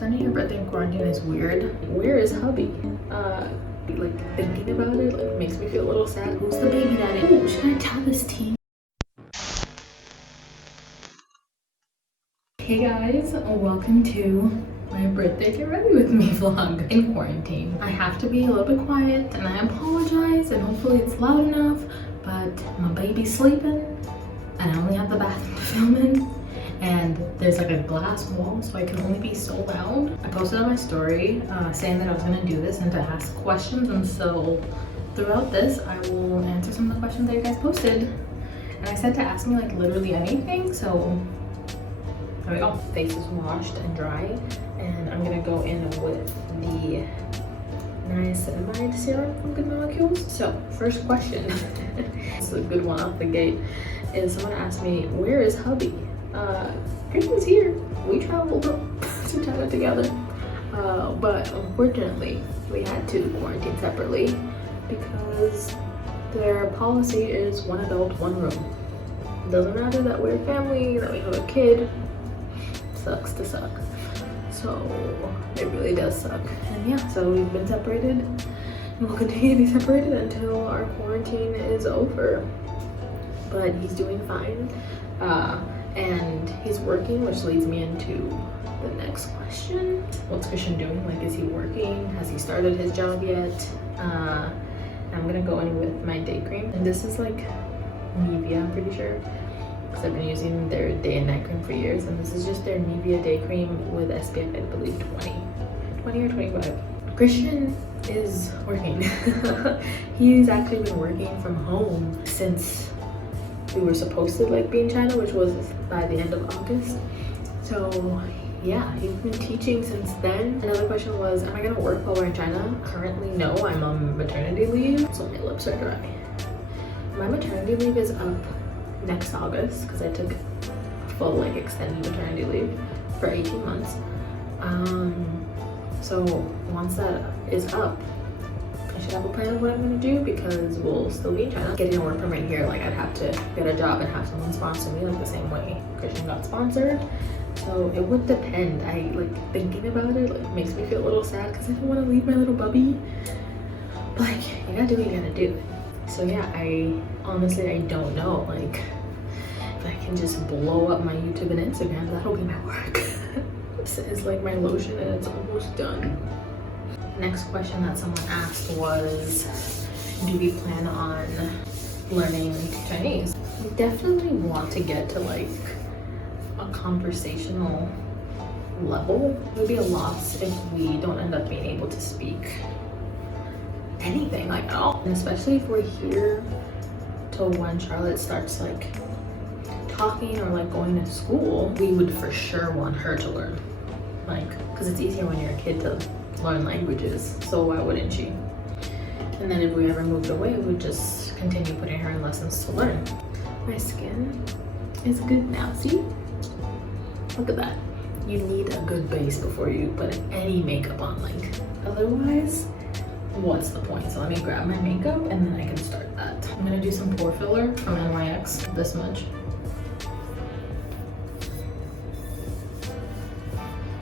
Spending your birthday in quarantine is weird. Where is hubby? Like thinking about it like makes me feel a little sad. Who's the baby daddy? Ooh, should I tell this team? Hey guys, welcome to my birthday get ready with me vlog in quarantine. I have to be a little bit quiet and I apologize and hopefully it's loud enough, but my baby's sleeping and I only have the bathroom to film in. And there's like a glass wall, so I can only be so loud. I posted on my story saying that I was gonna do this and to ask questions, and so throughout this I will answer some of the questions that you guys posted. And I said to ask me like literally anything, so there we go. Face is washed and dry, and I'm gonna go in with the niacinamide serum from Good Molecules. So first question, this is a good one off the gate, is someone asked me, where is hubby? Christian's here. We traveled to China together, but unfortunately we had to quarantine separately because their policy is one adult, one room. Doesn't matter that we're a family, that we have a kid. Sucks to suck. So it really does suck. And yeah, so we've been separated and we'll continue to be separated until our quarantine is over. But he's doing fine. And he's working, which leads me into the next question. What's Christian doing? Like, is he working? Has he started his job yet? I'm gonna go in with my day cream. And this is like Nivea, I'm pretty sure, because I've been using their day and night cream for years. And this is just their Nivea day cream with SPF, I believe 20 or 25. Christian is working. He's actually been working from home since we were supposed to like be in China, which was by the end of August. So yeah, he's been teaching since then. Another question was, am I gonna work while we're in China? Currently no, I'm on maternity leave, so my lips are dry. My maternity leave is up next August because I took full like extended maternity leave for 18 months. So once that is up, I should have a plan of what I'm gonna do because we'll still be in China. Getting a work permit here, like I'd have to get a job and have someone sponsor me like the same way Christian got sponsored. So it would depend. I like thinking about it like makes me feel a little sad because I don't want to leave my little bubby. But like, you gotta do what you gotta do. So yeah, I honestly don't know. Like if I can just blow up my YouTube and Instagram, that'll be my work. This is like my lotion and it's almost done. Next question that someone asked was, do we plan on learning Chinese? We definitely want to get to like a conversational level. It would be a loss if we don't end up being able to speak anything like at all. And especially if we're here till when Charlotte starts like talking or like going to school, we would for sure want her to learn. Like, because it's easier when you're a kid to learn languages, so why wouldn't she? And then if we ever moved away, we would just continue putting her in lessons to learn. My skin is good now, see? Look at that. You need a good base before you put any makeup on, like, otherwise, what's the point? So let me grab my makeup and then I can start that. I'm gonna do some pore filler from NYX, this much.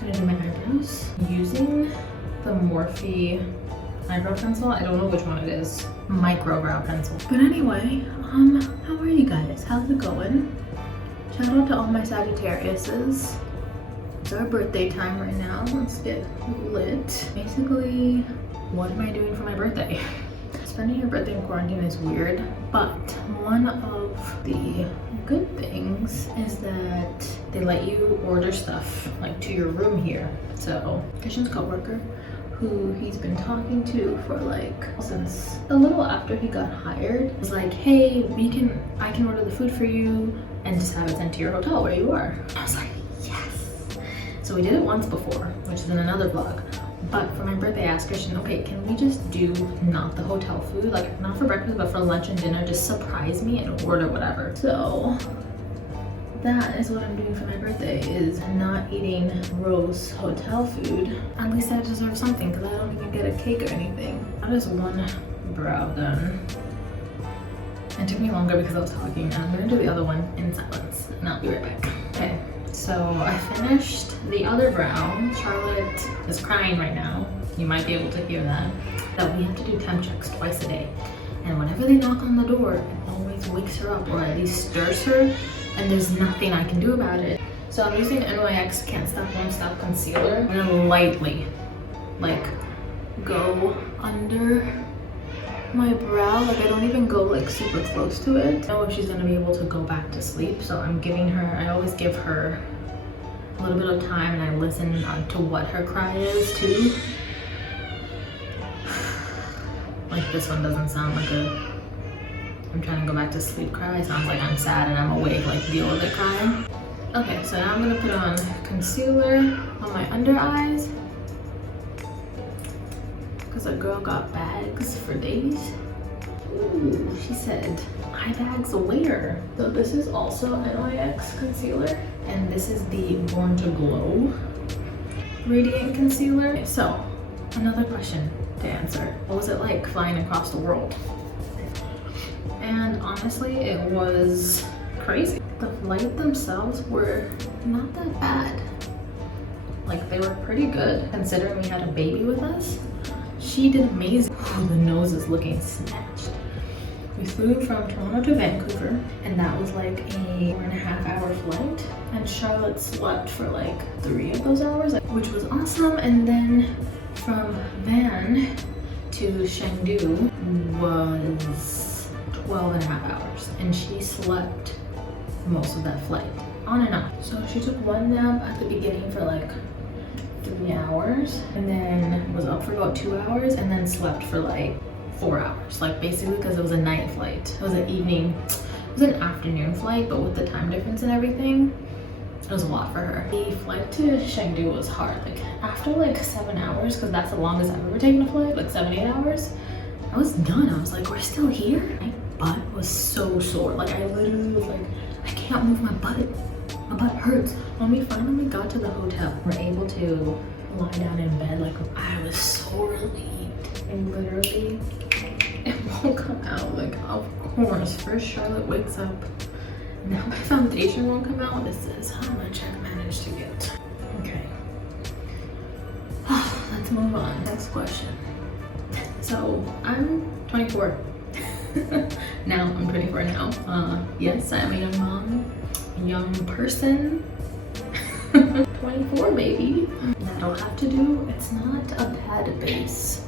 I'm gonna do my eyebrows using the Morphe eyebrow pencil. I don't know which one it is. Micro brow pencil. But anyway, how are you guys? How's it going? Shout out to all my Sagittariuses. It's our birthday time right now. Let's get lit. Basically, what am I doing for my birthday? Spending your birthday in quarantine is weird, but one of the good things is that they let you order stuff like to your room here. So Christian's coworker, who he's been talking to for like since a little after he got hired, was like, hey, I can order the food for you and just have it sent to your hotel where you are. I was like, yes. So we did it once before, which is in another vlog. But for my birthday, I asked Christian, okay, can we just do not the hotel food? Like not for breakfast, but for lunch and dinner, just surprise me and order whatever. So that is what I'm doing for my birthday, is not eating gross hotel food. At least I deserve something because I don't even get a cake or anything. That is one brow done. It took me longer because I was talking, and I'm gonna do the other one in silence and I'll be right back. Okay, So I finished the other brow. Charlotte is crying right now. You might be able to hear that. That we have to do temp checks twice a day. And whenever they knock on the door, it always wakes her up or at least stirs her, and there's nothing I can do about it. So I'm using NYX Can't Stop Won't Stop Concealer. I'm gonna lightly, like, go under my brow. Like, I don't even go like super close to it. I know if she's gonna be able to go back to sleep, so I'm giving her, I always give her a little bit of time, and I listen to what her cry is too. Like, this one doesn't sound like a I'm trying to go back to sleep cry. It sounds like I'm sad and I'm awake, like deal with it cry. Okay, so now I'm gonna put on concealer on my under eyes because a girl got bags for days. Ooh, she said, eye bags where? So this is also NYX concealer, and this is the Born to Glow Radiant Concealer. So, another question to answer. What was it like flying across the world? And honestly, it was crazy. The flight themselves were not that bad. Like, they were pretty good considering we had a baby with us. She did amazing. Oh, the nose is looking snatched. We flew from Toronto to Vancouver, and that was like a 4.5-hour flight. And Charlotte slept for like 3 of those hours, which was awesome. And then from Van to Chengdu was 12.5 hours, and she slept most of that flight, on and off. So she took one nap at the beginning for like 3 hours, and then was up for about 2 hours, and then slept for like 4 hours, like basically because it was a night flight. It was an evening, it was an afternoon flight, but with the time difference and everything, it was a lot for her. The flight to Chengdu was hard. Like, after like 7 hours, because that's the longest I've ever taken a flight, like 7-8 hours, I was done. I was like, we're still here? My butt was so sore. Like, I literally was like, I can't move my butt. My butt hurts. When we finally got to the hotel, we're able to lie down in bed. Like, I was so relieved. And literally, it won't come out. Like, of course, first Charlotte wakes up. Now my foundation won't come out. This is how much I've managed to get. Okay. Let's move on. Next question. So, I'm 24. Now, I'm 24 now. Yes, I'm a young mom, a young person. 24, baby. That'll have to do. It's not a bad base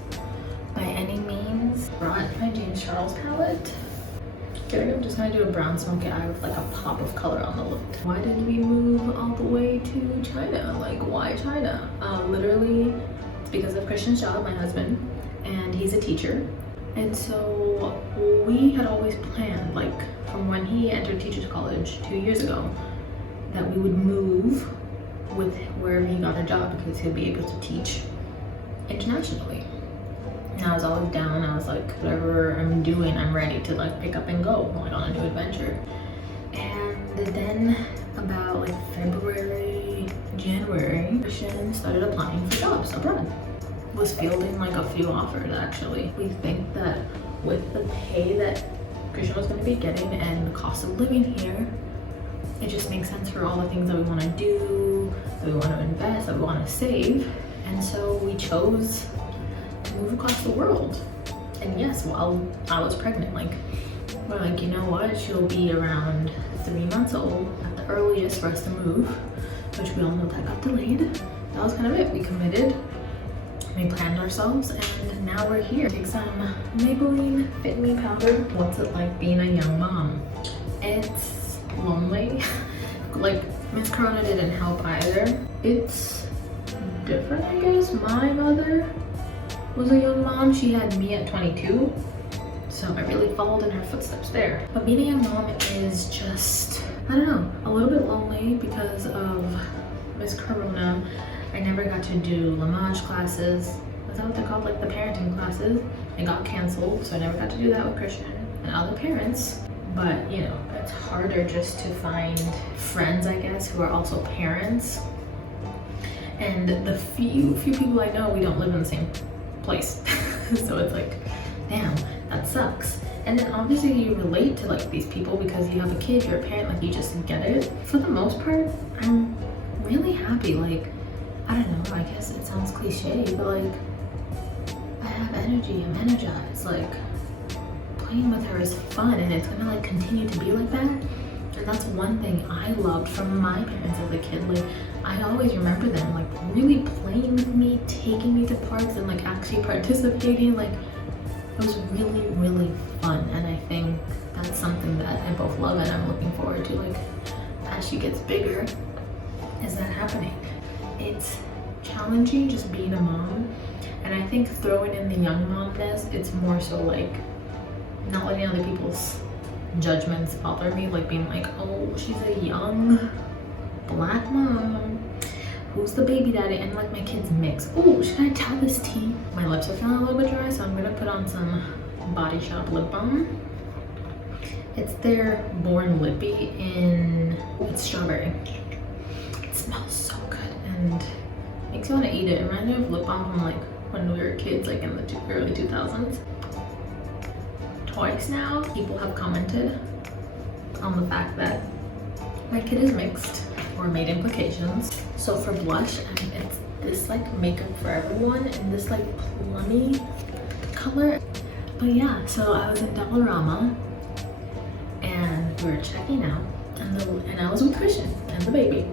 by any means. Brought my James Charles palette. I'm just gonna do a brown smoky eye with like a pop of color on the lid. Why did we move all the way to China? Like, why China? Literally, it's because of Christian's job, my husband, and he's a teacher. And so we had always planned, like from when he entered teacher's college 2 years ago, that we would move with wherever he got a job because he'll be able to teach internationally. And I was always down. I was like, whatever I'm doing, I'm ready to like pick up and go, like on a new adventure. And then about like February, January, Christian started applying for jobs abroad. Was fielding like a few offers actually. We think that with the pay that Christian was going to be getting and the cost of living here, it just makes sense for all the things that we want to do, that we want to invest, that we want to save. And so we chose to move across the world. And yes, while I was pregnant, like, we're like, you know what, she'll be around 3 months old at the earliest for us to move, which we all know that got delayed. That was kind of it. We committed, we planned ourselves, and now we're here. Take some Maybelline Fit Me powder. What's it like being a young mom? It's lonely. Like, Miss Corona didn't help either. It's different, I guess. My mother was a young mom. She had me at 22, so I really followed in her footsteps there. But being a young mom is just, I don't know, a little bit lonely because of Miss Corona. I never got to do Lamage classes. Is that what they're called? Like the parenting classes. They got canceled, so I never got to do that with Christian and other parents. But, you know, it's harder just to find friends, I guess, who are also parents. And the few people I know, we don't live in the same place. So it's like, damn, that sucks. And then obviously you relate to like these people because you have a kid, you're a parent, like you just get it. For the most part, I'm really happy. Like, I don't know, I guess it sounds cliche, but like, I have energy, I'm energized. Like, playing with her is fun and it's gonna like continue to be like that. And that's one thing I loved from my parents as a kid. Like, I always remember them like really playing with me, taking me to parks and like actually participating. Like, it was really, really fun. And I think that's something that I both love and I'm looking forward to, like, as she gets bigger, is that happening. It's challenging just being a mom. And I think throwing in the young momness, it's more so like not letting other people's judgments bother me, like being like, oh, she's a young Black mom, who's the baby daddy, and like my kids mix. Oh, should I tell this tea? My lips are feeling a little bit dry, so I'm gonna put on some Body Shop lip balm. It's their Born Lippy in, it's strawberry. It smells so good and makes you want to eat it. It reminds me of lip balm from like when we were kids, like in the early 2000s. Twice now, people have commented on the fact that my kid is mixed or made implications. So for blush, it's this like Makeup for Everyone in this like plummy color. But yeah, so I was in Dollarama and we were checking out, and I was with Christian and the baby.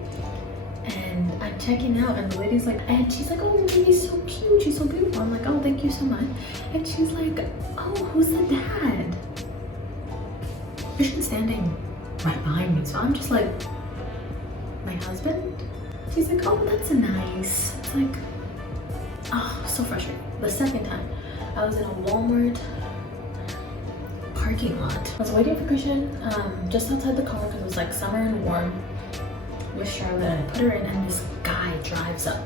And I'm checking out and the lady's like, and she's like, oh, your baby's so cute, she's so beautiful. I'm like, oh, thank you so much. And she's like, oh, who's the dad? Christian's standing right behind me, so I'm just like, my husband? She's like, oh, that's nice. It's like, oh, so frustrating. The second time, I was in a Walmart parking lot. I was waiting for Christian just outside the car because it was like summer and warm with Charlotte, and I put her in and this guy drives up.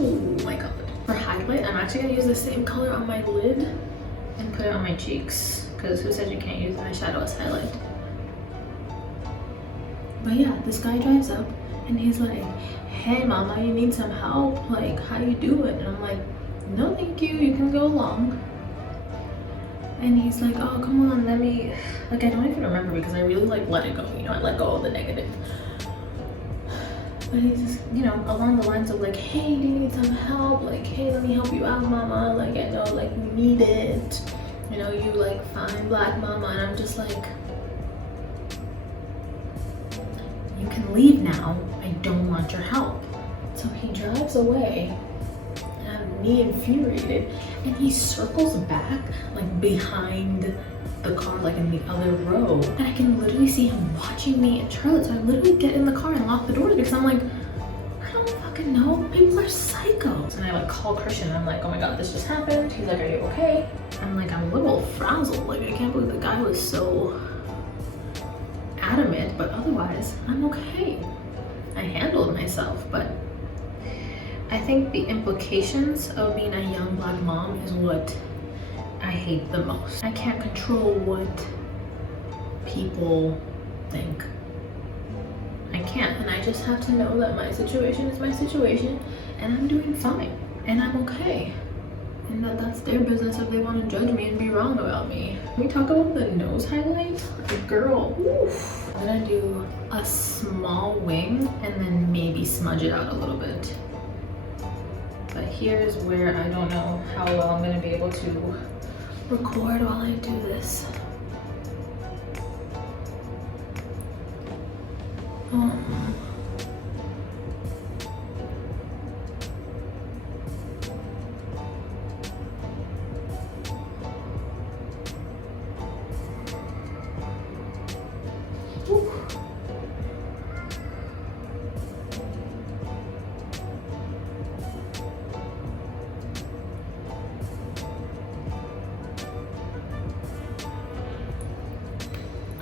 Oh my god. For highlight, I'm actually gonna use the same color on my lid and put it on my cheeks because who said you can't use eyeshadow as highlight? But yeah, this guy drives up and he's like, hey mama, you need some help? Like, how you doing? And I'm like, no thank you, you can go along. And he's like, oh, come on, let me, like, I don't even remember because I really like let it go, you know, I let go of the negative. But he's just, you know, along the lines of like, hey, do you need some help? Like, hey, let me help you out, mama. Like, I know, like, you need it. You know, you like fine Black mama. And I'm just like, you can leave now. I don't want your help. So he drives away. And I'm me infuriated. And he circles back, like behind the car, like in the other row, and I can literally see him watching me and Charlotte. So I literally get in the car and lock the doors because I'm like, I don't fucking know, people are psychos. And I like call Christian and I'm like, oh my god, this just happened. He's like, are you okay? I'm like, I'm a little frazzled, like I can't believe the guy was so adamant, but otherwise I'm okay. I handled myself. But I think the implications of being a young Black mom is what I hate the most. I can't control what people think. I can't, and I just have to know that my situation is my situation and I'm doing fine and I'm okay. And that's their business if they want to judge me and be wrong about me. Can we talk about the nose highlight? Girl, oof. I'm gonna do a small wing and then maybe smudge it out a little bit. But here's where I don't know how well I'm gonna be able to record while I do this.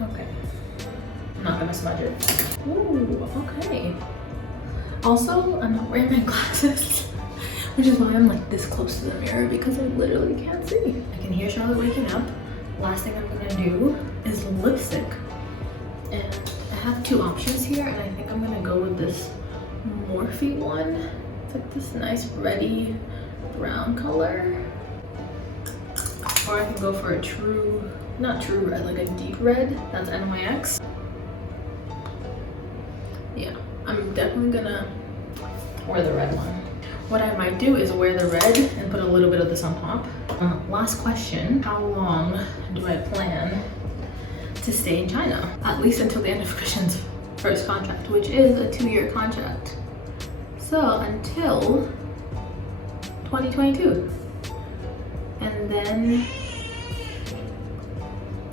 Okay. I'm not gonna smudge it. Ooh, okay. Also, I'm not wearing my glasses, which is why I'm like this close to the mirror because I literally can't see. I can hear Charlotte waking up. Last thing I'm gonna do is lipstick. And I have two options here, and I think I'm gonna go with this Morphe one. It's like this nice reddy brown color. Or I can go for a true not true red, like a deep red. That's NYX. Yeah, I'm definitely gonna wear the red one. What I might do is wear the red and put a little bit of this on top. Last question, how long do I plan to stay in China? At least until the end of Christian's first contract, which is a 2-year contract. So until 2022. And then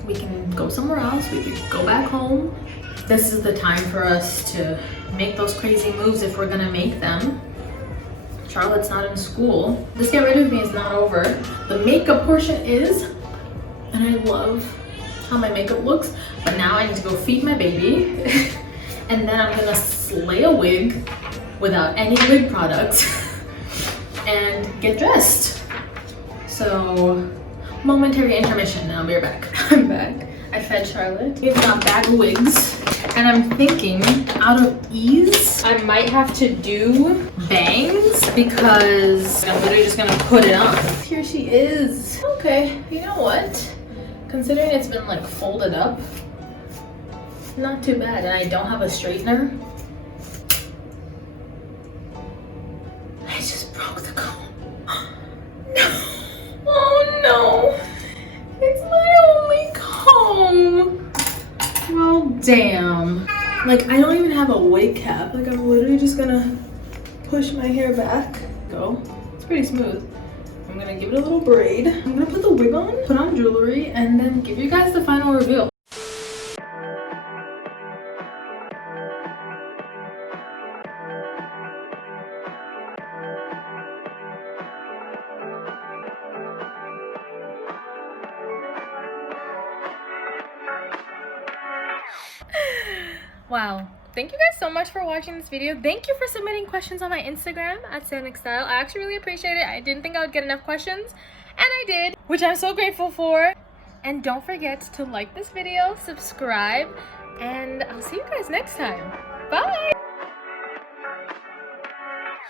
we can go somewhere else, we could go back home. This is the time for us to make those crazy moves if we're gonna make them. Charlotte's not in school. This get ready with me is not over. The makeup portion is, and I love how my makeup looks, but now I need to go feed my baby. And then I'm gonna slay a wig without any wig products and get dressed. So, momentary intermission, and I'll be right back. I'm back. I fed Charlotte. We've got a bag of wigs. And I'm thinking, out of ease, I might have to do bangs because I'm literally just gonna put it on. Here she is. Okay, you know what? Considering it's been like folded up, not too bad. And I don't have a straightener. I just broke the comb. No. Oh no. It's my only comb. Well, damn. Like, I don't even have a wig cap. Like, I'm literally just gonna push my hair back. Go. It's pretty smooth. I'm gonna give it a little braid. I'm gonna put the wig on, put on jewelry, and then give you guys the final reveal. Wow, thank you guys so much for watching this video. Thank you for submitting questions on my Instagram at @SanixStyle. I actually really appreciate it. I didn't think I would get enough questions, and I did, which I'm so grateful for. And don't forget to like this video, subscribe, and I'll see you guys next time. Bye!